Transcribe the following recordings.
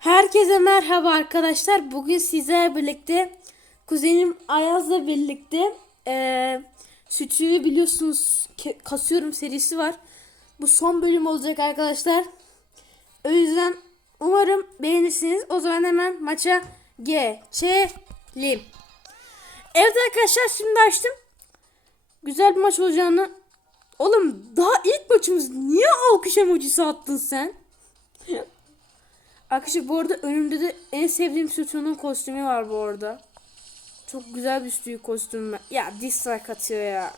Herkese merhaba arkadaşlar. Bugün sizlerle birlikte kuzenim Ayaz'la birlikte eee Sütü'yü biliyorsunuz kasıyorum serisi var. Bu son bölüm olacak arkadaşlar. O yüzden umarım beğenirsiniz. O zaman hemen maça geçelim. Evet arkadaşlar şimdi açtım. Güzel bir maç olacağını. Oğlum daha ilk maçımız niye alkış emojisi attın sen? Arkadaşlar bu arada önümde de en sevdiğim sütunun kostümü var bu arada. Çok güzel bir stüdyo kostümü. Ya dislike atıyor ya.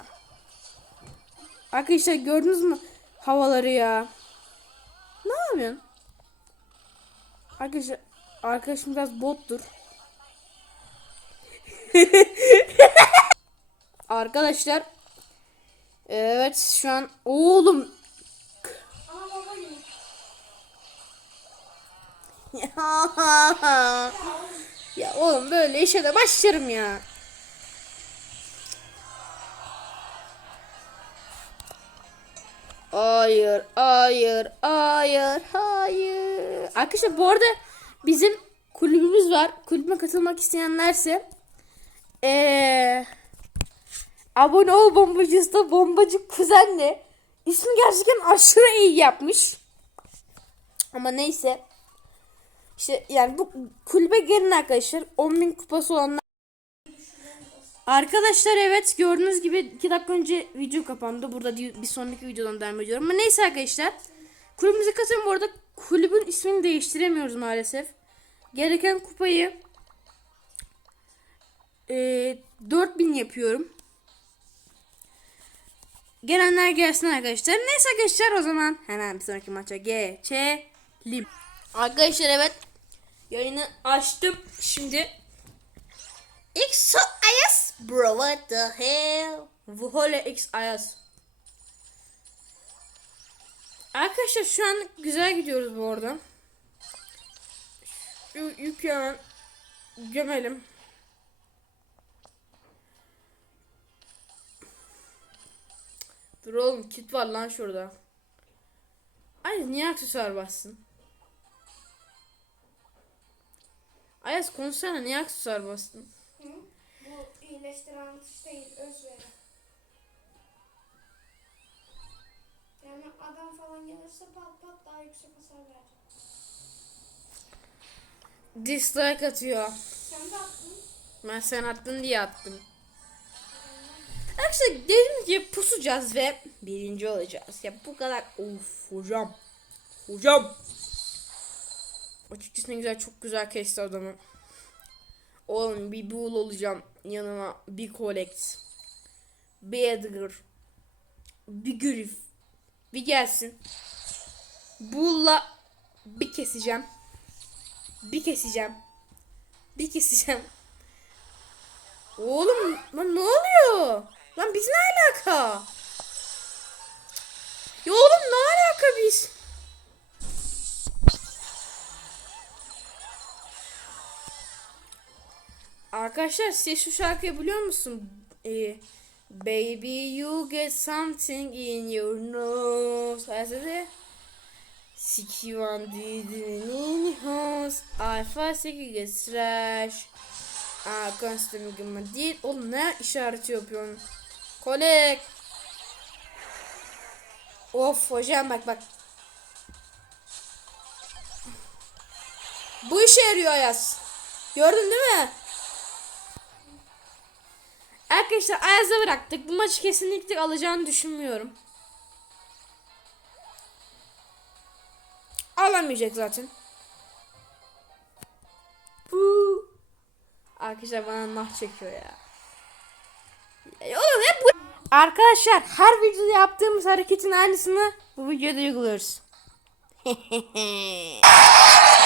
Arkadaşlar gördünüz mü havaları ya? Ne yapıyorsun? Arkadaşlar arkadaşım biraz bottur. Arkadaşlar Evet şu an oğlum ya oğlum böyle işe de başlarım ya. Hayır, hayır, hayır, hayır. Arkadaşlar bu arada bizim kulübümüz var. Kulübüme katılmak isteyenlerse eee abone ol bombacısı bombacı kuzenle ismi gerçekten aşırı iyi yapmış. Ama neyse. İşte yani bu kulübe gelin arkadaşlar. 10.000 kupası olanlar. Arkadaşlar evet gördüğünüz gibi 2 dakika önce video kapandı. Burada bir sonraki videodan devam ediyorum. Ama neyse arkadaşlar. Kulübümüze katılın bu arada kulübün ismini değiştiremiyoruz maalesef. Gereken kupayı e, 4000 yapıyorum. Gelenler gelsin arkadaşlar. Neyse arkadaşlar o zaman hemen bir sonraki maça geçelim. Arkadaşlar evet yayını açtım. Şimdi X Ayas Bro what the hell Vuhole X Ayas Arkadaşlar şu an güzel gidiyoruz bu arada. Şu yükü hemen gömelim. Dur oğlum kit var lan şurada. Ay niye aksesuar bassın? Ayaz konuşsana niye aksesuar bastın? Hı? Bu iyileştiren atış değil, özveri. Yani adam falan gelirse pat pat daha yüksek hasar verecek. Dislike atıyor. Sen de attın. Ben sen attın diye attım. Arkadaşlar dediğim gibi pusacağız ve birinci olacağız. Ya bu kadar. Of hocam. Hocam. Açıkçası ne güzel çok güzel kesti adamı. Oğlum bir bull olacağım. Yanıma bir collect. Bir Edgar. Bir Griff. Bir gelsin. Bull'la bir keseceğim. Bir keseceğim. Bir keseceğim. Oğlum lan ne oluyor? Lan biz ne alaka? Ya oğlum ne alaka biz? Arkadaşlar siz şu şarkıyı biliyor musun? Ee, Baby you get something in your nose. Sick you on the house. I fast you get trash. Aa kostümü gümü değil. Oğlum ne işareti yapıyorsun? Kolek. Of hocam bak bak. Bu işe yarıyor Ayaz. Gördün değil mi? Arkadaşlar Ayaz'a bıraktık. Bu maçı kesinlikle alacağını düşünmüyorum. Alamayacak zaten. Buu. Arkadaşlar bana nah çekiyor ya. Ya oğlum hep bu... Arkadaşlar her videoda yaptığımız hareketin aynısını bu videoda uyguluyoruz.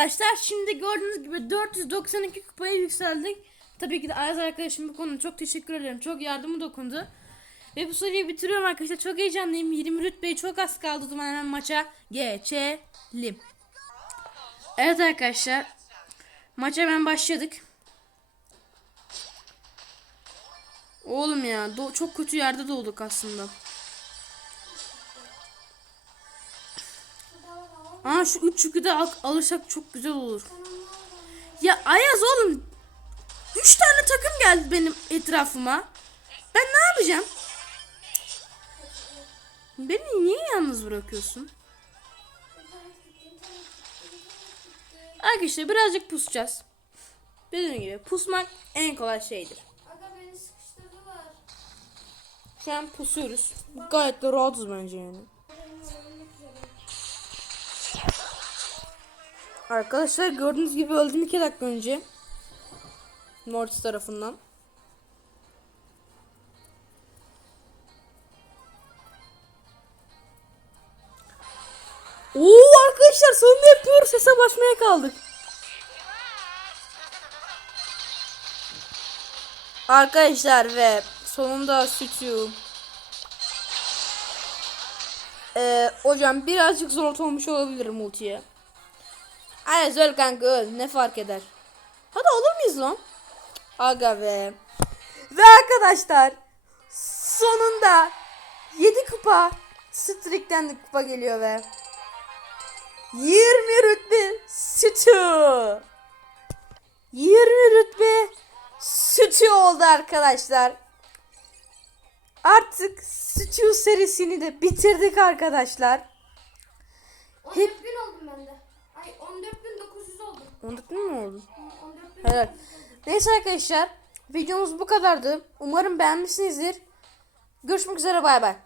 arkadaşlar şimdi gördüğünüz gibi 492 kupaya yükseldik. Tabii ki de Ayaz arkadaşım bu konuda çok teşekkür ederim. Çok yardımı dokundu. Ve bu soruyu bitiriyorum arkadaşlar. Çok heyecanlıyım. 20 rütbeye çok az kaldı. O zaman hemen maça geçelim. Evet arkadaşlar. Maça hemen başladık. Oğlum ya çok kötü yerde doğduk aslında. Aa şu üç yükü de al- alırsak çok güzel olur. Ya Ayaz oğlum. Üç tane takım geldi benim etrafıma. Ben ne yapacağım? Beni niye yalnız bırakıyorsun? Arkadaşlar birazcık pusacağız. Dediğim gibi pusmak en kolay şeydir. Aga beni sıkıştırdılar. Şu an pusuyoruz. Gayet de rahatız bence yani. Arkadaşlar gördüğünüz gibi öldüm 2 dakika önce. Mortis tarafından. Oo arkadaşlar sonunda yapıyoruz. Hesaplaşmaya kaldık. Arkadaşlar ve sonunda sütü. Ee, hocam birazcık zor olmuş olabilir multiye. Ayaz öl kanka öl ne fark eder. Hadi olur muyuz lan? Aga be. Ve arkadaşlar sonunda 7 kupa Strik'ten de kupa geliyor ve 20 rütbe sütü. 20 rütbe sütü oldu arkadaşlar. Artık sütü serisini de bitirdik arkadaşlar. 14 bin oldum ben de. Ay 14.900 oldum. 14 mi oldu? 14 bin Evet. Neyse arkadaşlar videomuz bu kadardı. Umarım beğenmişsinizdir. Görüşmek üzere bay bay.